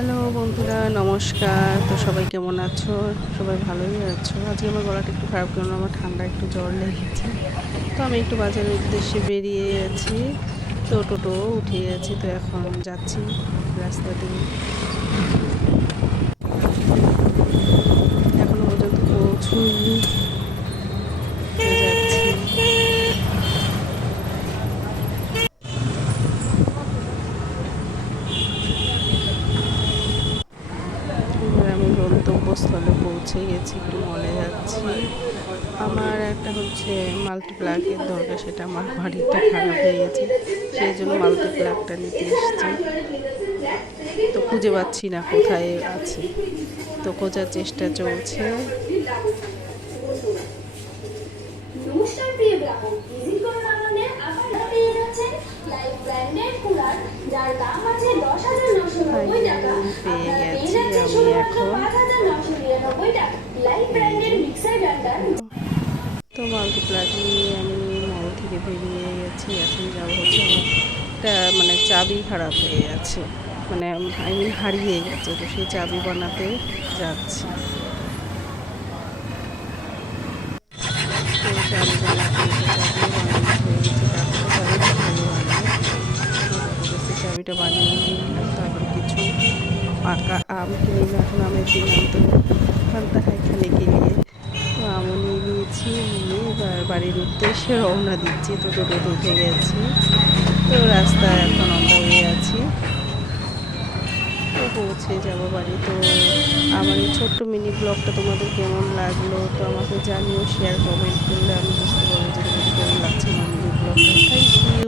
Hello বন্ধুরা, নমস্কার। তো সবাই কেমন আছো? সবাই ভালোই আছো? আজকে আমার গলাটা একটু খারাপ, কারণ আমার ঠান্ডা একটু জ্বর লেগেছে। তো আমি একটু বাজারের উদ্দেশ্যে বেরিয়ে গেছি। তো টোটো উঠে গেছি, তো এখন যাচ্ছি রাস্তা দিয়ে। এখনো পর্যন্ত পৌঁছুইনি, তো যাচ্ছি। এবার আমি গন্তব্যস্থলে পৌঁছে গেছি, একটু মলে যাচ্ছি। আমার একটা হচ্ছে মাল্টিপ্লাগের দরকার, সেটা আমার বাড়িটা খারাপ হয়ে গেছে, সেই জন্য মাল্টিপ্লাগটা নিতে এসেছি। তো খুঁজে পাচ্ছি না কোথায় আছে, তো খোঁজার চেষ্টা চলছে। নমস্কার প্রিয় গ্রাহক, ইজি কোনো লাগানে আপনারা পেয়ে যাচ্ছেন লাইভ ব্র্যান্ডেড কুলার, যার দাম আছে 10,990 টাকা। পেয়ে আপনারা পেয়ে গেছি যাচ্ছেন আমি শুধুমাত্র এখন। 5,999 টাকা। লাইভ এই যে, ব্র্যান্ডেড মিক্সার গ্রাইন্ডার। তো মাল্টিপ্লাগ নিয়ে আমি মল থেকে বেরিয়ে গেছি। এখন যাবো হচ্ছে আমার একটা মানে চাবি খারাপ হয়ে গেছে, মানে হারিয়ে গেছে, তো সেই চাবি বানাতে যাচ্ছি। তো চাবি বানাতে এসে চাবিও বানানো হয়ে গেছে, কাঠেরও চাবি ভালোই বানায়। তো চাবিটা বানিয়ে নিলাম, তারপরে কিছু পাকা আম কিনে নিলাম। এখন আমের দিন, আম তো পান্তা হয় খালি কিনিয়ে। তো আমও নিয়ে নিয়েছি, নিয়ে এবার বাড়ির উদ্দেশ্যে রওনা দিচ্ছি। তো টোটোতে উঠে গেছি, তো রাস্তায় এখন আমরা হয়ে আছি, তো পৌঁছে যাবো বাড়ি। তো আমার এই ছোট্ট মিনি ব্লগটা তোমাদের কেমন লাগলো, তো আমাকে জানিও, শেয়ার কমেন্ট করলে আমি বুঝতে পারবো যে তোমাদের কেমন লাগছে আমার মিনি ব্লগটা। Thank you.